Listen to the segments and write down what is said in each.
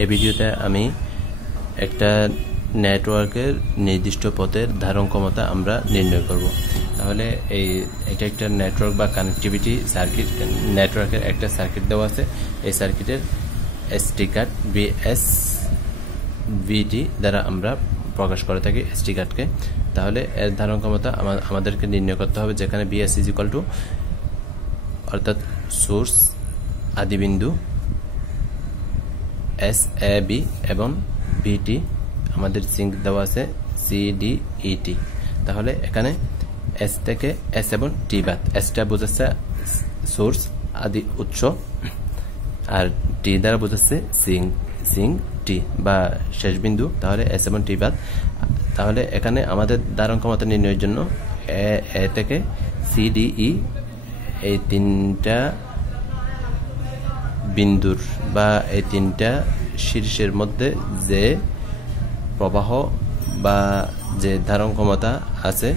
এই ভিডিওতে আমি একটা নেটওয়ার্কের নির্দিষ্ট পথের ধারণ ক্ষমতা আমরা নির্ণয় করব। তাহলে এটা একটা নেটওয়ার্ক বা কানেক্টিভিটি সার্কিট, নেটওয়ার্কের একটা সার্কিট দেওয়া আছে। এই সার্কিটের এসটি কার্ড বিএসভিটি দ্বারা আমরা প্রকাশ করে থাকি এসটি কার্ডকে। তাহলে এর ধারণ ক্ষমতা আমাদেরকে নির্ণয় করতে হবে, যেখানে বিএস ইজ ইকুয়াল টু অর্থাৎ সোর্স আদিবিন্দু এস এ বি এবং বিটি আমাদের সিঙ্ক দেওয়া আছে সিডিইটি। তাহলে এখানে এস থেকে এস এবং টি বাদ, এসটা বোঝাচ্ছে সোর্স আদি উৎস আর টি দ্বারা বোঝাচ্ছে সিঙ্ক টি বা শেষ বিন্দু। তাহলে এস এবং টি বাদ। তাহলে এখানে আমাদের ধারণ ক্ষমতা নির্ণয়ের জন্য এ থেকে সিডিই এই তিনটা বিন্দুর বা এই তিনটা শীর্ষের মধ্যে যে প্রবাহ বা যে ধারণ ক্ষমতা আছে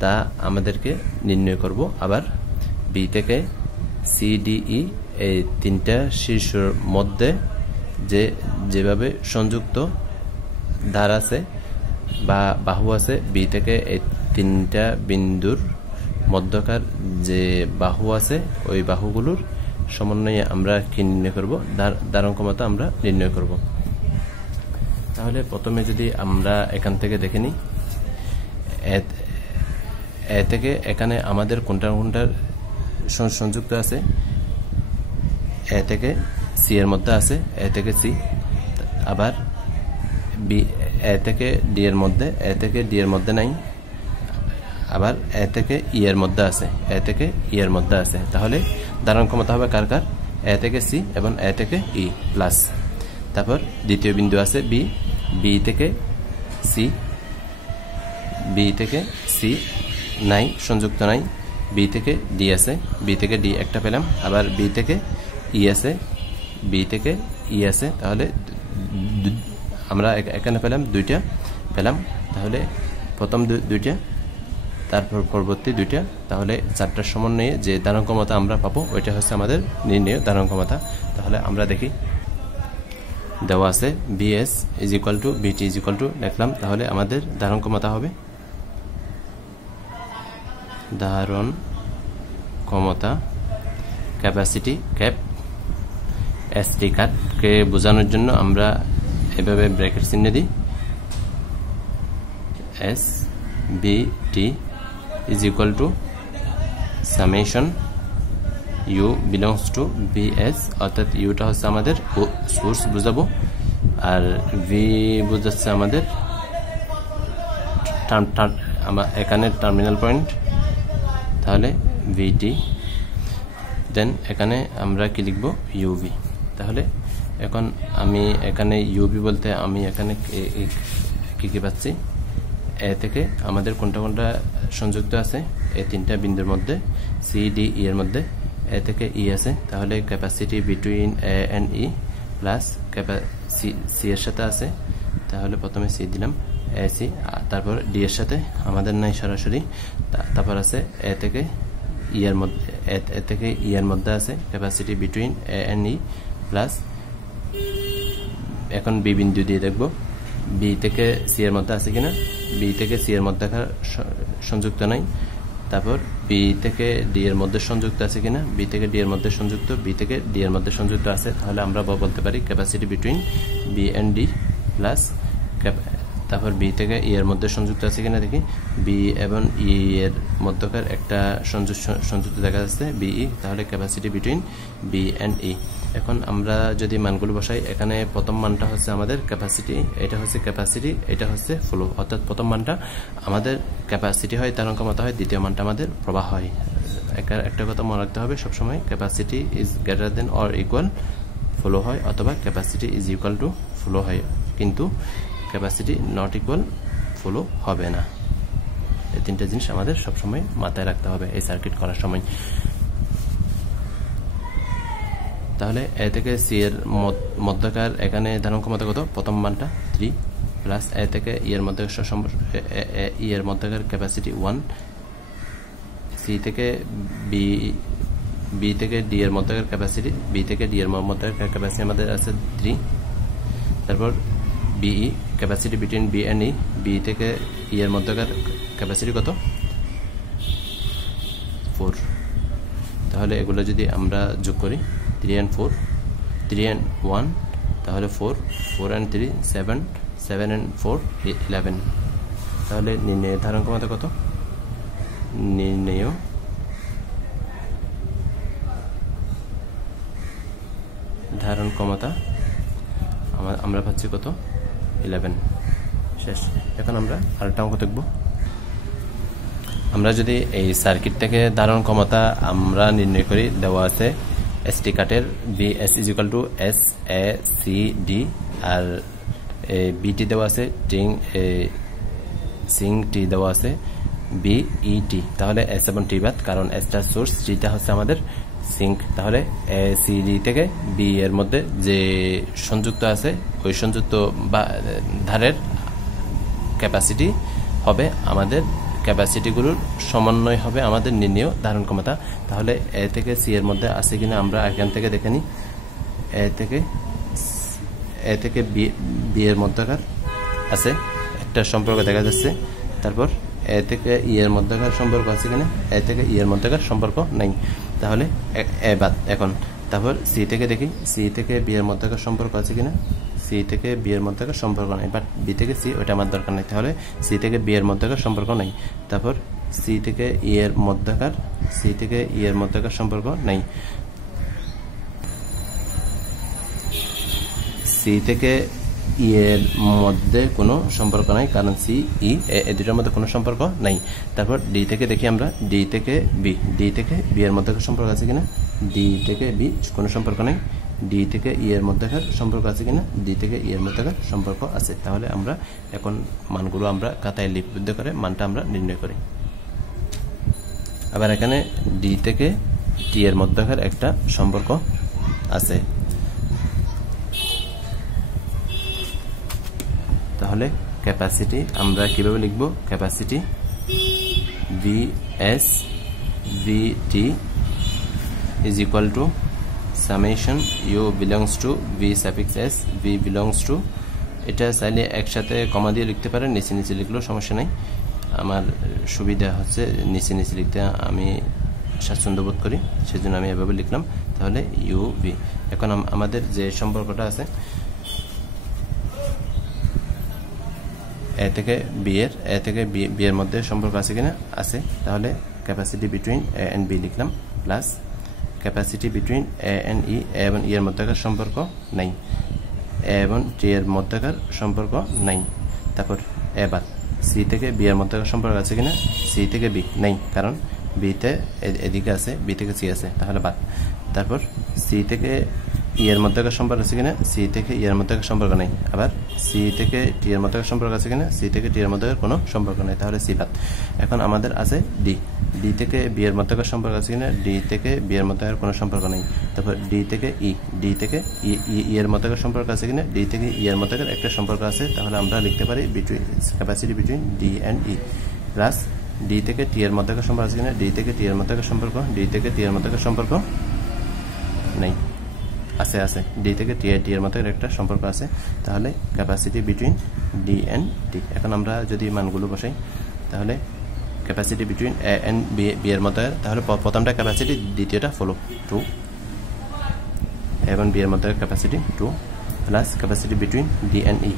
তা আমাদেরকে নির্ণয় করব। আবার বি থেকে সিডিই এই তিনটা শীর্ষের মধ্যে যেভাবে সংযুক্ত ধার আছে বা বাহু আছে, বি থেকে এই তিনটা বিন্দুর মধ্যকার যে বাহু আছে ওই বাহুগুলোর সমন্বয়ে আমরা কি নির্ণয় করব, ধারণ ক্ষমতা আমরা নির্ণয় করব। তাহলে প্রথমে যদি আমরা এখান থেকে দেখে নিই, এ থেকে এখানে আমাদের কোনটার সংযুক্ত আছে, এ থেকে সি এর মধ্যে আছে, এ থেকে সি। আবার বি এ থেকে ডি এর মধ্যে, এ থেকে ডি এর মধ্যে নাই। আবার এ থেকে ই এর মধ্যে আছে, এ থেকে ই এর মধ্যে আছে। তাহলে ধারণ ক্ষমতা হবে কার কার, এ থেকে সি এবং এ থেকে ই প্লাস। তারপর দ্বিতীয় বিন্দু আছে বি, বি থেকে সি, বি থেকে সি নাই, সংযুক্ত নাই। বি থেকে ডি আছে, বি থেকে ডি একটা পেলাম। আবার বি থেকে ই আছে, বি থেকে ই আছে। তাহলে আমরা এখানে পেলাম দুইটা পেলাম। তাহলে প্রথম দুইটা, তারপর পরবর্তী দুইটা। তাহলে চারটার সমন্বয়ে যে ধারণ ক্ষমতা আমরা পাবো ওইটা হচ্ছে আমাদের নির্ণয় ধারণ ক্ষমতা। তাহলে আমরা দেখি, দেওয়া আছে বিএস ইজ ইকুয়াল টু বিটি ইজ ইকুয়াল টু লিখলাম। তাহলে আমাদের ধারণ ক্ষমতা হবে, ধারণ ক্ষমতা ক্যাপাসিটি ক্যাপ এসটি কার্ডকে বোঝানোর জন্য আমরা এভাবে ব্র্যাকেট চিহ্ন দিই, S B T is equal to summation u belongs to BS, অর্থাৎ ইউটা হচ্ছে আমাদের সোর্স বুঝাবো আর ভি বোঝাচ্ছে আমাদের এখানে টার্মিনাল পয়েন্ট। তাহলে ভিটি, দেন এখানে আমরা কি লিখবো, ইউভি। তাহলে এখন আমি এখানে ইউভি বলতে আমি এখানে কি পাচ্ছি, এ থেকে আমাদের কোনটা সংযুক্ত আছে, এই তিনটা বিন্দুর মধ্যে সি ডি ই এর মধ্যে এ থেকে ই আছে। তাহলে capacity between A and E plus C এর সাথে আছে। তাহলে প্রথমে সি দিলাম, এ সি। তারপর ডি এর সাথে আমাদের নাই সরাসরি। তারপর আছে এ থেকে ই এর মধ্যে, এ থেকে ই এর মধ্যে আছে capacity between A and E plus. এখন বি বিন্দু দিয়ে দেখবো বি থেকে সি এর মধ্যে আছে কিনা, বি থেকে সি এর মধ্যে সংযুক্ত নাই। তারপর বি থেকে ডি এর মধ্যে সংযুক্ত আছে কিনা, বি থেকে ডি এর মধ্যে সংযুক্ত, বি থেকে ডি এর মধ্যে সংযুক্ত আছে। তাহলে আমরা বলতে পারি capacity between B and D plus. তারপর বি থেকে ই এর মধ্যে সংযুক্ত আছে কিনা দেখি, বি এবং ই এর মধ্যকার একটা সংযুক্ত দেখা যাচ্ছে বিই। তাহলে ক্যাপাসিটি বিটুইন বি এন্ড ই। এখন আমরা যদি মানগুলো বসাই, এখানে প্রথম মানটা হচ্ছে আমাদের ক্যাপাসিটি, এটা হচ্ছে ক্যাপাসিটি, এটা হচ্ছে ফ্লো। অর্থাৎ প্রথম মানটা আমাদের ক্যাপাসিটি হয়, ধারণ ক্ষমতা হয়, দ্বিতীয় মানটা আমাদের প্রবাহ হয়। একটা কথা মনে রাখতে হবে সবসময়, capacity is greater than or equal flow হয়, অথবা capacity is equal two flow হয়, কিন্তু ক্যাপাসিটি নট ইকুয়াল ফ্লো হবে না। এই তিনটা জিনিস আমাদের সবসময় মাথায় রাখতে হবে এই সার্কিট করার সময়। তাহলে এ থেকে সি এর মধ্যকার এখানে ধারণ ক্ষমতা কত, প্রথম মানটা 3 প্লাস এ থেকে ই এর মধ্যে ই এর মধ্যকার ক্যাপাসিটি 1, সি থেকে বি বি থেকে ডি এর মধ্যকার ক্যাপাসিটি, বি থেকে ডি এর মধ্যকার ক্যাপাসিটি আমাদের আছে 3। তারপর BE capacity between B and E, B থেকে ই এর মধ্যকার ক্যাপাসিটি কত 4। তাহলে এগুলো যদি আমরা যোগ করি 3 and 4, 3 and 1 তাহলে 4, 4 and 3 7, 7 and 4 11। তাহলে নির্ণয় ধারণ ক্ষমতা কত? নির্ণয় ধারণ ক্ষমতা আমরা পাচ্ছি কত 11। শেষ। এখন আমরা আরেকটা অঙ্ক দেখব। আমরা যদি এই সার্কিট থেকে ধারণ ক্ষমতা আমরা নির্ণয় করি, দেওয়া আছে এসটি কার্ডের BS is equal to S A C D, আর বিটি দেওয়া আছে সিং টি দেওয়া আছে বিই টি। তাহলে এস এবং টি বাদ, কারণ এসটা সোর্স, টিটা হচ্ছে আমাদের সিঙ্ক। তাহলে এ সি ডি থেকে বি এর মধ্যে যে সংযুক্ত আছে ওই সংযুক্ত বা ধারের ক্যাপাসিটি হবে আমাদের, ক্যাপাসিটিগুলোর সমন্বয় হবে আমাদের নির্ণয় ধারণ ক্ষমতা। তাহলে এ থেকে সি এর মধ্যে আছে কিনা আমরা এখান থেকে দেখে নিই। এ থেকে বি এর মধ্যকার আছে একটা সম্পর্ক দেখা যাচ্ছে। তারপর এ থেকে ই এর মধ্যকার সম্পর্ক আছে কিনা, এ থেকে ই এর মধ্যকার সম্পর্ক নাই, তাহলে এ বাদ। এখন তারপর সি থেকে দেখি, সি থেকে বি এর মধ্যকার সম্পর্ক আছে কিনা, সি থেকে বি এর মধ্যকার সম্পর্ক নাই, বাট বি থেকে সি ওইটা আমার দরকার নেই। তাহলে সি থেকে বি এর মধ্যকার সম্পর্ক নাই। তারপর সি থেকে ই এর মধ্যকার, সি থেকে ই এর মধ্যকার সম্পর্ক নাই। সি থেকে ই এর মধ্যে কোনো সম্পর্ক নাই, কারণ সি ই এই দুটোর মধ্যে কোনো সম্পর্ক নাই। তারপর ডি থেকে দেখি আমরা, ডি থেকে বি, ডি থেকে বি এর মধ্যকার সম্পর্ক আছে কিনা, ডি থেকে বি কোনো সম্পর্ক নাই। ডি থেকে ই এর মধ্যকার সম্পর্ক আছে কিনা, ডি থেকে ই এর মধ্যকার সম্পর্ক আছে। তাহলে আমরা এখন মানগুলো আমরা খাতায় লিপিবদ্ধ করে মানটা আমরা নির্ণয় করি। আবার এখানে ডি থেকে টি এর মধ্যকার একটা সম্পর্ক আছে। তাহলে ক্যাপাসিটি আমরা কিভাবে লিখব? Capacity VS VT is equal to summation U belongs to V suffix S, V belongs to, এটা চাইলে একসাথে কমা দিয়ে লিখতে পারেন, নিচে নিচে লিখলেও সমস্যা নাই। আমার সুবিধা হচ্ছে নিচে নিচে লিখতে আমি স্বাচ্ছন্দ্য বোধ করি, সেজন্য আমি এভাবে লিখলাম। তাহলে UV। এখন আমাদের যে সম্পর্কটা আছে এ থেকে বি এর, এ থেকে বি এর মধ্যে সম্পর্ক আছে কিনা, আছে। তাহলে capacity between A and B লিখলাম, plus capacity between A and E, A এবং ই এর মধ্যকার সম্পর্ক নাই, এ এবং টি এর মধ্যকার সম্পর্ক নাই। তারপর এবার সি থেকে বি এর মধ্যকার সম্পর্ক আছে কিনা, সি থেকে বি নাই, কারণ বিতে এদিকে আছে, বি থেকে সি আছে, তাহলে বাদ। তারপর সি থেকে ই এর মধ্যকার সম্পর্ক আছে কিনা, সি থেকে ই এর মধ্যকার সম্পর্ক নেই। আবার সি থেকে টি এর মধ্যকার সম্পর্ক আছে কিনা, সি থেকে টি এর মধ্যকার কোনো সম্পর্ক নেই, তাহলে সি বাদ। এখন আমাদের আছে ডি, ডি থেকে বি এর মধ্যকার সম্পর্ক আছে কিনা, ডি থেকে বি এর মধ্যকার কোনো সম্পর্ক নেই। তারপর ডি থেকে ই, ডি থেকে ই এর মধ্যকার সম্পর্ক আছে কিনা, ডি থেকে ই এর মধ্যকার একটা সম্পর্ক আছে, তাহলে আমরা লিখতে পারি between capacity between D and E, plus D থেকে টি এর মধ্যকার সম্পর্ক আছে কিনা, ডি থেকে টি এর মধ্যকার সম্পর্ক, ডি থেকে টি এর মধ্যকার সম্পর্ক নেই, আছে আছে, ডি থেকে টি এর মধ্যে একটা সম্পর্ক আছে। তাহলে capacity between D and T. এখন আমরা যদি মানগুলো বসাই, তাহলে capacity between A and B এর মধ্যে, তাহলে প্রথমটা ক্যাপাসিটি, দ্বিতীয়টা ফলো 2, এবং বি এর মধ্যে capacity 2, plus capacity between D and E,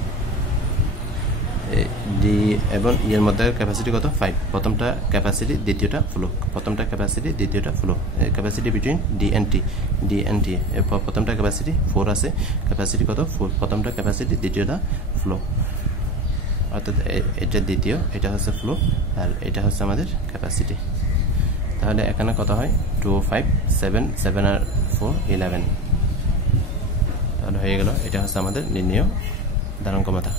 D এবং ই এর মধ্যে ক্যাপাসিটি কত 5, প্রথমটা ক্যাপাসিটি দ্বিতীয়টা ফ্লো, প্রথমটা ক্যাপাসিটি দ্বিতীয়টা flow. Capacity between D and T, D and T, প্রথমটা ক্যাপাসিটি 4 আছে, ক্যাপাসিটি কত 4, প্রথমটা ক্যাপাসিটি দ্বিতীয়টা ফ্লো, অর্থাৎ এটা দ্বিতীয়, এটা হচ্ছে ফ্লো, আর এটা হচ্ছে আমাদের ক্যাপাসিটি। তাহলে এখানে কত হয় 2 5 7 7 আর 4 11, তাহলে হয়ে গেল। এটা হচ্ছে আমাদের নির্ণয় ধারণ ক্ষমতা।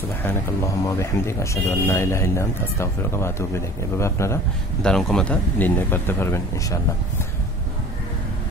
সুবহানাক আল্লাহুম্মা ওয়া বিহামদিকা আশহাদু আল্লা ইলাহা ইল্লা আনতা আস্তাগফিরুকা ওয়া আতুবু ইলাইক। এভাবে আপনারা ধারণ ক্ষমতা নির্ণয় করতে পারবেন ইনশাআল্লাহ।